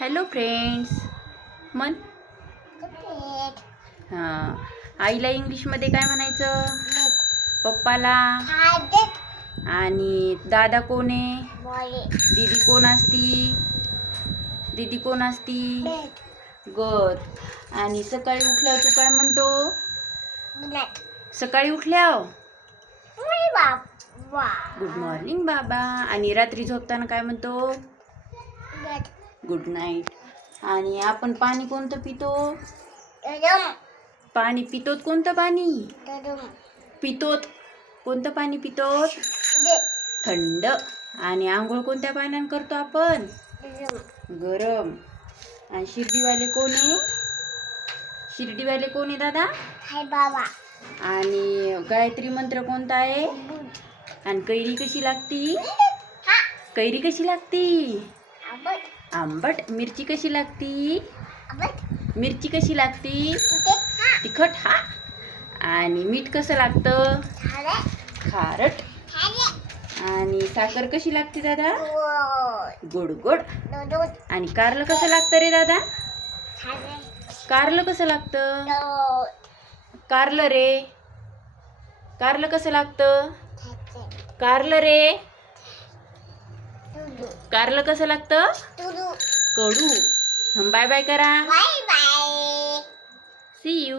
Hello friends. मन हां, आईला इंग्लिशमध्ये काय म्हणायचं? पप्पाला. आणि दादा कोण आहे? दीदी कोण असती? दीदी कोण असती? गुड. आणि सकाळी उठल्यावर तू काय म्हणतो? सकाळी उठल्यावर गुड मॉर्निंग बाबा. आणि रात्री झोपताना काय म्हणतो? Good night. आणि आपण पाणी कोणतं पितो? पाणी पितोत कोणतं पाणी पितोत? कोणतं पाणी पितोत? थंड. आणि आंघोळ कोणत्या पाण्याने करतो आपण? गरम. आणि शिर्डीवाले कोण आहे? शिर्डीवाले कोण आहे दादा? बाबा. आणि गायत्री मंत्र कोणता आहे? आणि कैरी कशी लागती? कैरी कशी लागती? आंबट. मिरची कशी लागती? मिरची कशी लागती? तिखट. हा. आणि मीठ कसं लागतं? खारट. आणि साखर कशी लागते दादा? गोड गोड. आणि कारलं कसं लागतं रे दादा? कारलं कसं लागतं? कारलं रे. कारलं कसं लागतं? कारलं रे. कारलं कसं लागतं? कडू. बाय बाय करा. Bye bye. See you.